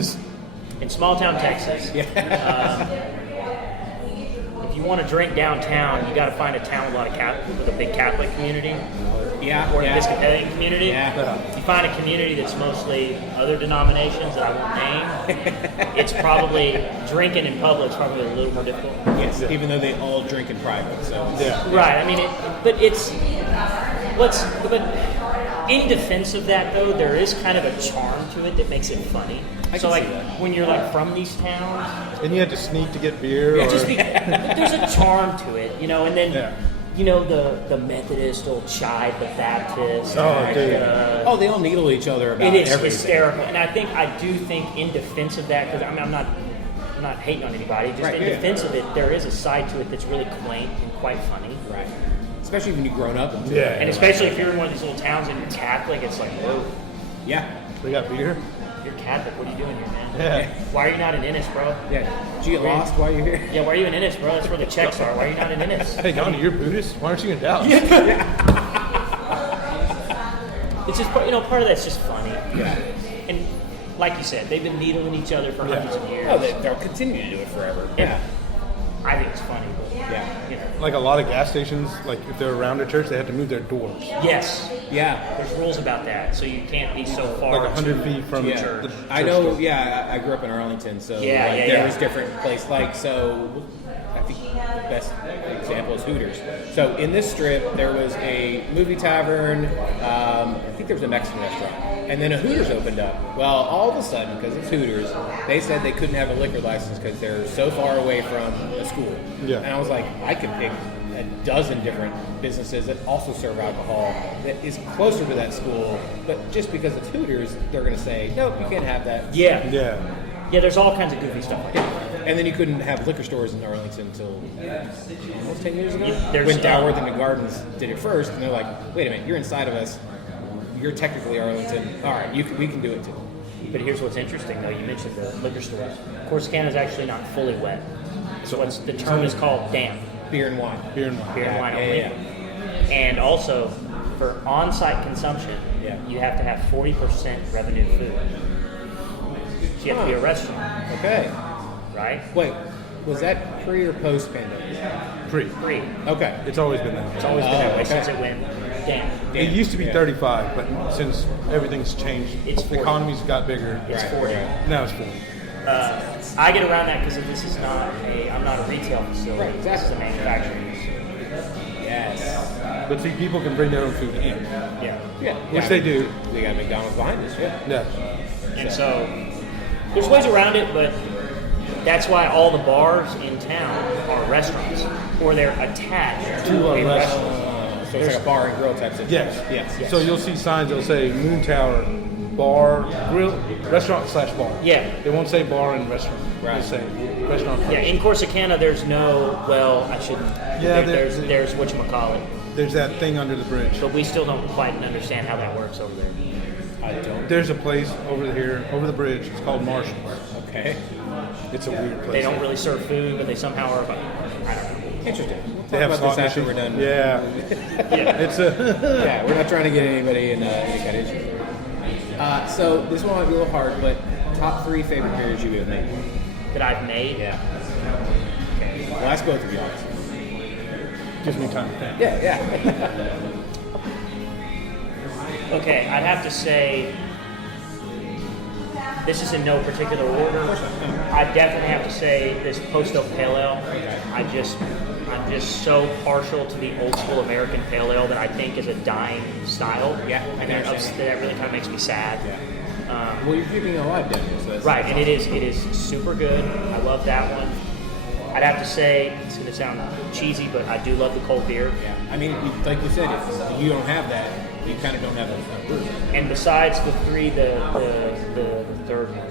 Texas. In small town Texas. If you want to drink downtown, you got to find a town with a lot of with a big Catholic community. Or Episcopalian community. You find a community that's mostly other denominations that I won't name. It's probably drinking in public is probably a little more difficult. Yes, even though they all drink in private. So right. I mean, but in defense of that though, there is kind of a charm to it that makes it funny. So like when you're like from these towns, and you had to sneak to get beer. There's a charm to it, you know, and then. You know, the Methodist will chide the Baptist. They all needle each other about everything. It is hysterical. And I do think in defense of that, because I'm not hating on anybody, just in defense of it, there is a side to it that's really quaint and quite funny. Right. Especially when you've grown up. And especially if you're in one of these little towns and you're Catholic, it's like, whoa. Yeah. We got beer? You're Catholic, what are you doing here, man? Yeah. Why are you not in Ennis, bro? Yeah. Did you get lost while you're here? Yeah, why are you in Ennis, bro? That's where the checks are. Why are you not in Ennis? Hey, Gandhi, you're Buddhist. Why aren't you in Dallas? It's just, part of that's just funny. Yeah. And like you said, they've been needling each other for hundreds of years. Oh, they'll continue to do it forever. Yeah. I think it's funny, but you know. Like a lot of gas stations, like if they're around a church, they have to move their doors. Yes. Yeah. There's rules about that, so you can't be so far. Like 100 feet from the church. I know. Yeah, I grew up in Arlington, so there was different places. Like so, I think the best example is Hooters. So in this strip, there was a movie tavern. I think there was a Mexican restaurant, and then a Hooters opened up. Well, all of a sudden, because it's Hooters, they said they couldn't have a liquor license because they're so far away from a school. Yeah. And I was like, I could pick a dozen different businesses that also serve alcohol that is closer to that school, but just because it's Hooters, they're going to say, nope, you can't have that. Yeah. Yeah, there's all kinds of goofy stuff like that. And then you couldn't have liquor stores in Arlington until almost 10 years ago? There's when Dalworth and the Gardens did it first, and they're like, wait a minute, you're inside of us. You're technically Arlington. All right, we can do it too. But here's what's interesting, though. You mentioned the liquor stores. Corsicana is actually not fully wet. So the term is called damp. Beer and wine. Beer and wine only. And also, for on-site consumption, you have to have 40% revenue food. So you have to be a restaurant. Okay. Right? Wait, was that pre or post pandemic? Pre. Okay. it's always been that. It's always been that way since it went damp. It used to be 35, but since everything's changed, It's 40. the economy's got bigger. It's 40. Now it's 40. I get around that because this is I'm not a retail facility. Right, exactly. This is a manufacturing facility. Yes. But see, people can bring their own food in. Yeah. Which they do. We got McDonald's behind us, Yeah. And so there's ways around it, but that's why all the bars in town are restaurants, or they're attached to a restaurant. So it's like a bar and grill type situation. Yes. So you'll see signs that'll say Moon Tower, bar, grill, restaurant/bar. Yeah. They won't say bar and restaurant. Right. They say restaurant first. Yeah, in Corsicana, there's no, I shouldn't. Yeah, there's whatchamacallit. There's that thing under the bridge. But we still don't quite understand how that works over there. I don't. There's a place over here, over the bridge. It's called Marshall's. Okay. It's a weird place. They don't really serve food, but they somehow are. I don't know. Interesting. We'll They talk have about slot this after we're machines. done. Yeah. It's a. Yeah, we're not trying to get anybody in any kind of issue. So this one might be a little hard, but top 3 favorite beers you have made. That I've made. Yeah. Okay. Well, let's go through the honest. Gives me time to think. Yeah. Okay, I'd have to say. This is in no particular order. I definitely have to say this Post Oak Pale Ale. I'm just so partial to the old school American Pale Ale that I think is a dying style. Yeah, I and that really kind of makes me sad. Yeah. Well, you're keeping it alive, Daniel. So that's Right, and it is super good. I love that one. I'd have to say it's going to sound cheesy, but I do love the cold beer. Yeah. I mean, like you said, if you don't have that, you kind of don't have a brew. And besides the 3, the third one.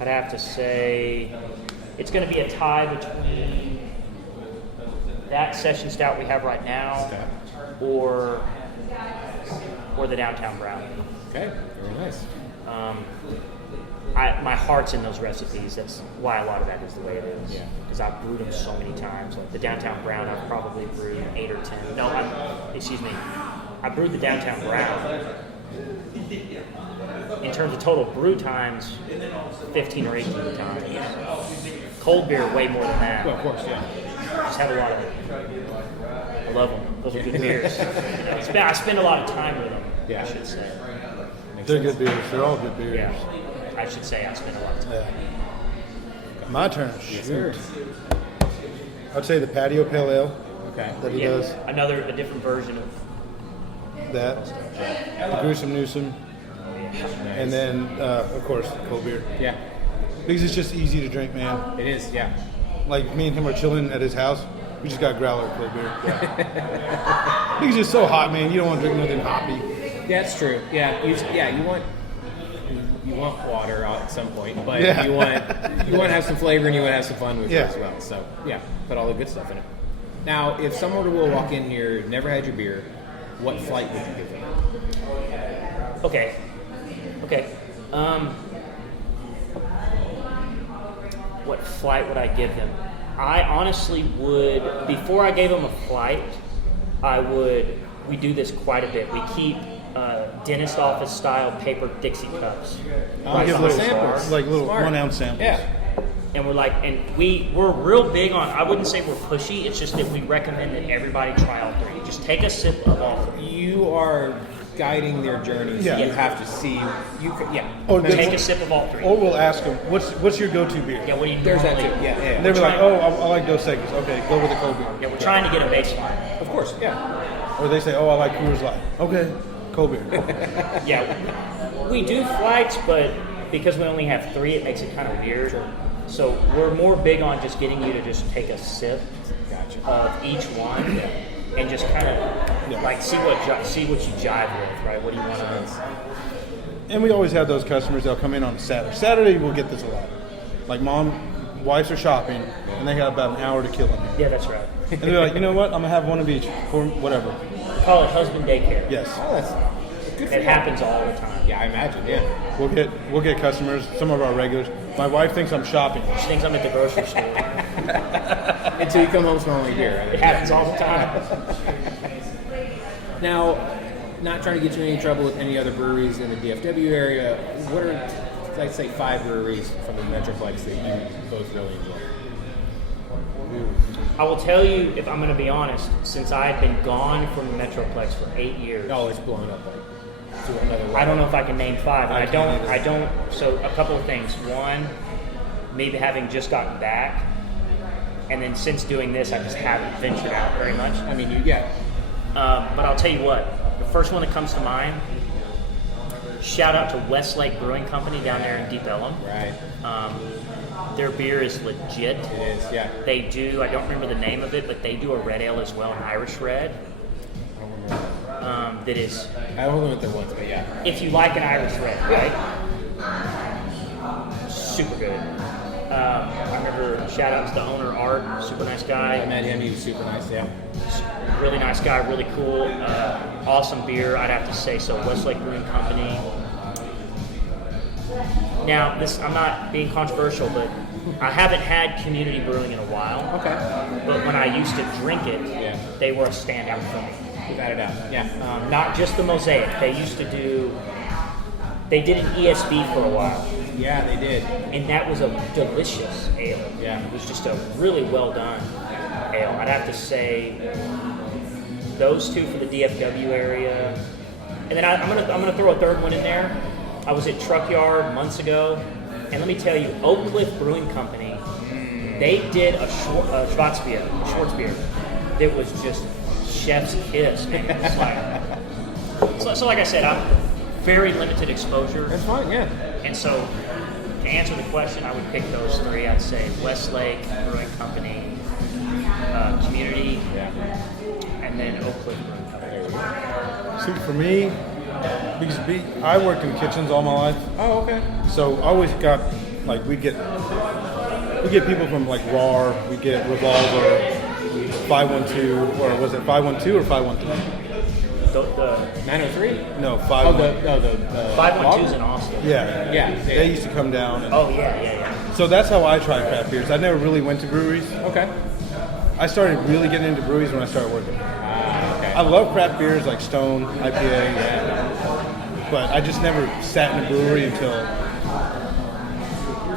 I'd have to say it's going to be a tie between that session stout we have right now or the Downtown Brown. Okay, very nice. my heart's in those recipes. That's why a lot of that is the way it is. Yeah. Because I've brewed them so many times. Like the Downtown Brown, I've probably brewed 8 or 10. No, I brewed the Downtown Brown. In terms of total brew times, 15 or 18 times. Cold beer, way more than that. Well, of course, yeah. Just have a lot of it. I love them. Those are good beers. I spend a lot of time with them, Yeah. I should say. They're good beers. They're all good beers. Yeah. I should say I spend a lot of time. Yeah. My turn. Yes, sir. I'd say the patio pale ale Okay. that he does. A different version of That. The gruesome Newsome. And then, of course, cold beer. Yeah, Because it's just easy to drink, man. it is. Yeah. Like, me and him are chilling at his house. We just got a growler of cold beer. Because it's so hot, man. You don't want to drink nothing hoppy. Yeah, it's true. Yeah, you want water at some point, but Yeah. you want to have some flavor and you want to have some fun with Yeah. it as well. So yeah, put all the good stuff in it. Now, if someone will walk in here, never had your beer, what flight would you give them? Okay. What flight would I give them? I honestly would, before I gave them a flight, we do this quite a bit. We keep dentist office style paper Dixie cups. Oh, Give some little samples. like little Smart. 1 ounce samples. Yeah. And we're real big on, I wouldn't say we're pushy, it's just that we recommend that everybody try all 3. Just take a sip of all 3. You are guiding their journey, so Yeah. you have to see. Or Take a sip of all 3. Or we'll ask them, what's your go-to beer? Yeah, what do you There's that normally- too. Yeah. And they'll be like, oh, I like Dos Equis. Okay, go with the cold beer. Yeah, we're trying to get a baseline. Of course. Yeah. Or they say, oh, I like Coors Light. Okay, cold beer. Yeah, we do flights, but because we only have 3, it makes it kind of weird. So we're more big on just getting you to just take a sip Gotcha. of each one and just kind of like see what you jive with, right? What do you want to? And we always have those customers that'll come in on a Saturday. Saturday, we'll get this a lot. Like wives are shopping, and they got about an hour to kill in here. Yeah, that's right. And they're like, you know what? I'm going to have one of each for whatever. Call it husband daycare. Yes. Oh, that's good for It you. happens all the time. Yeah, I imagine. Yeah. We'll get customers, some of our regulars. My wife thinks I'm shopping. She thinks I'm at the grocery store. Until you come home smelling like beer. It happens all the time. Now, not trying to get you in any trouble with any other breweries in the DFW area, what are, let's say, 5 breweries from the Metroplex that you both really enjoy? I will tell you, if I'm going to be honest, since I've been gone from the Metroplex for 8 years, Oh, it's blown up like to another level. I don't know if I can name 5. I And can't either. I don't. So a couple of things. One, maybe having just gotten back, and then since doing this, I just haven't ventured out very much. I mean, you get. But I'll tell you what. The first one that comes to mind. Shout out to Westlake Brewing Company down there in Deep Ellum. Right. Their beer is legit. It is, yeah. They do. I don't remember the name of it, but they do a red ale as well, an Irish red. I don't remember. That is, I only went there once, but yeah. if you like an Irish red, right? Super good. I remember, shout out to the owner, Art, super nice I guy, met him, he was super nice, yeah. really nice guy, really cool, awesome beer, I'd have to say. So Westlake Brewing Company. Now, I'm not being controversial, but I haven't had community brewing in a while. Okay. But when I used to drink it, Yeah. they were a standout for me. Without a doubt, yeah. Not just the Mosaic. They did an ESB for a while. Yeah, they did. And that was a delicious ale. Yeah. It was just a really well done ale. I'd have to say those 2 for the DFW area. And then I'm gonna throw a third one in there. I was at Truck Yard months ago, and let me tell you, Oak Cliff Brewing Company, they did a Schwarzbier that was just chef's kiss, man. It's like, so like I said, I'm very limited exposure. That's fine, yeah. And so, to answer the question, I would pick those 3. I'd say Westlake Brewing Company, Community, Yeah. and then Oak Cliff Brewing Company. See, for me, because I worked in kitchens all my life, Oh, okay. so I always got, like, we get people from, like, RAR, we get Revolver, 512, or was it 512 or 513? The 903? No, Oh, the 512's in Austin. Yeah. They used to come down. And, Oh, yeah. So that's how I try craft beers. I never really went to breweries. Okay. I started really getting into breweries when I started working. Okay. I love craft beers like Stone, IPA, but I just never sat in a brewery until,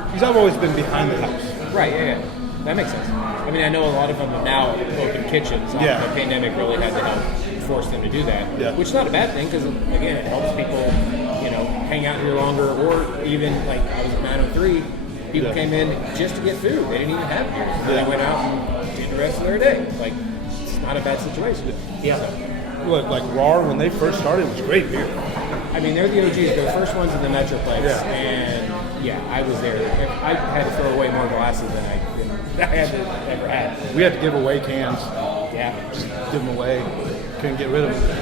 because I've always been behind the house. Right, yeah. That makes sense. I mean, I know a lot of them have now open kitchens. Yeah. The pandemic really had to help force them to do that. Yeah. Which is not a bad thing because, again, it helps people, hang out here longer. Or even, like, I was at 903, people came in just to get food. They didn't even have beer. So they went out and did the rest of their day. Like, it's not a bad situation. Yeah. Look, like RAR, when they first started, was great beer. I mean, they're the OGs. They're the first ones in the Metroplex. Yeah. And, I was there. I had to throw away more glasses than I had ever had. We had to give away cans. Yeah. Just give them away. Couldn't get rid of them.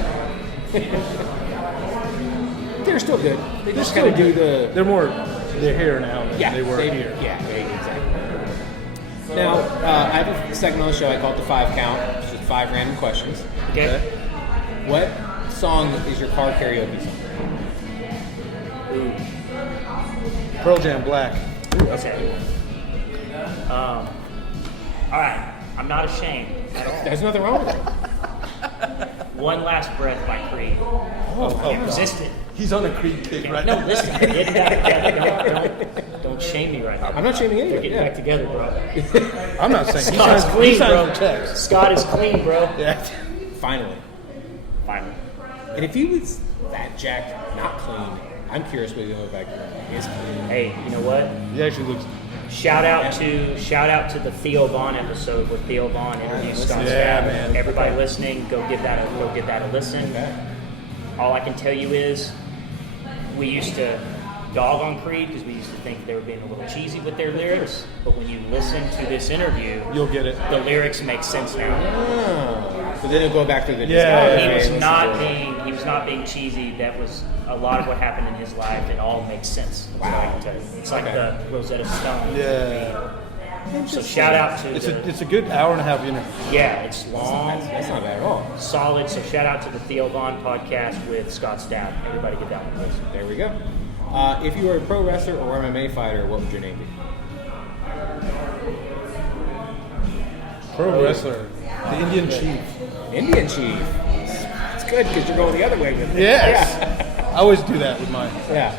They're still good. They just kind of do the... They're here now than they were here. Yeah, exactly. Now, I have a segment on the show. I call it the 5 count. It's just 5 random questions. Okay. What song is your car karaoke song? Pearl Jam Black. Okay. All right. I'm not ashamed at all. There's nothing wrong with it. One Last Breath by Creed. I can't resist it. He's on a Creed kick right No, now. listen, they're getting back together. Don't shame me right now. I'm not shaming They're anything. getting back together, bro. I'm not saying Scott's clean, bro. Checks. Scott is clean, bro. Yeah. Finally. And if he was that jacked, not clean, I'm curious what he's going back to. Is clean. Hey, you know what? He actually looks. Shout out to the Theo Vaughn episode where Theo Vaughn interviews Scott Yeah, Stapp. man. Everybody listening, go give that a listen. Okay. All I can tell you is we used to dog on Creed because we used to think they were being a little cheesy with their lyrics. But when you listen to this interview, You'll get it. the lyrics make sense now. So then he'll go back to the Yeah. He was not being cheesy. That was a lot of what happened in his life. It all makes sense. That's what I can tell you. It's like the Rosetta Stone. Yeah. So shout out to It's a good hour and a half interview. yeah, it's long, That's not bad at all. solid. So shout out to the Theo Vaughn podcast with Scott Stapp. Everybody get down with this. There we go. If you were a pro wrestler or MMA fighter, what would your name be? Pro wrestler. The Indian Chief. Indian Chief. It's good because you're going the other way with it. Yes. I always do that with mine. Yeah.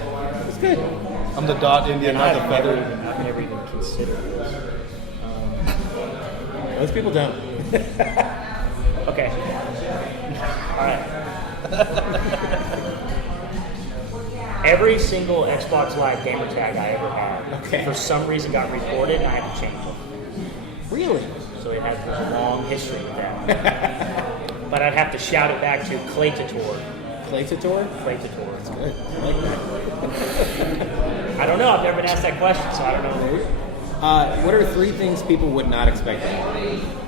It's good. I'm the dot Indian, not the feather. I've never even considered this. Most people don't. Okay. All right. Every single Xbox Live gamer tag I ever had, for some reason, got reported, and I had to change it. Really? So there's a long history with that. But I'd have to shout it back to Claytator. Claytator? Claytator. Good. I like that. I don't know. I've never been asked that question, so I don't know What are 3 things people would not expect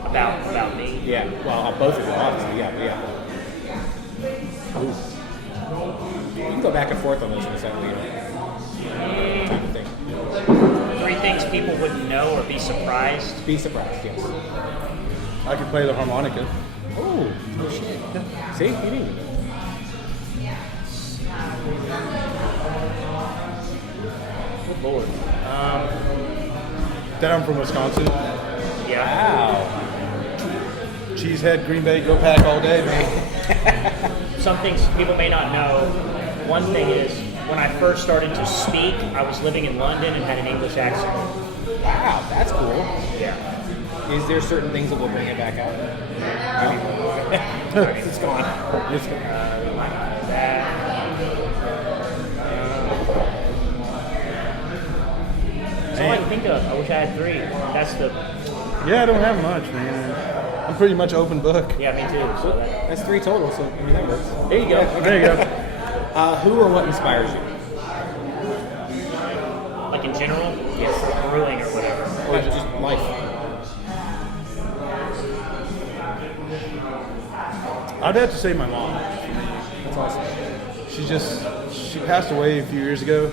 about me. Yeah. Well, both of them, obviously. Yeah. Ooh. You can go back and forth on those ones. That way you don't time to think. 3 things people wouldn't know or be surprised. Be surprised, yes. I can play the harmonica. Oh shit. See? You didn't even know. Good Lord. Then I'm from Wisconsin. Yeah. Wow. Cheesehead, Green Bay, go pack all day, man. Some things people may not know. One thing is, when I first started to speak, I was living in London and had an English accent. Wow, that's cool. Yeah. Is there certain things that will bring it back out? It's gone. It's gone. That. That's all I can think of. I wish I had 3. That's the. Yeah, I don't have much, man. I'm pretty much open book. Yeah, me too. So That's 3 total, so I mean, that works. there you go. There you go. Who or what inspires you? Like in general, yes, brewing or whatever. Or just life? I'd have to say my mom. That's awesome. She passed away a few years ago,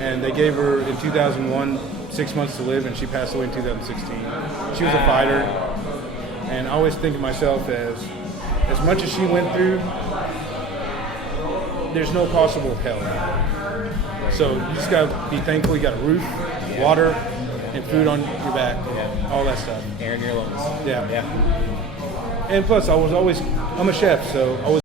and they gave her in 2001 6 months to live, and she passed away in 2016. She was a fighter, and I always think of myself as as much as she went through, there's no possible hell. So you just gotta be thankful you got a roof, water, and food on your back, all that stuff. Air in your lungs. Yeah. And plus, I'm a chef, so I was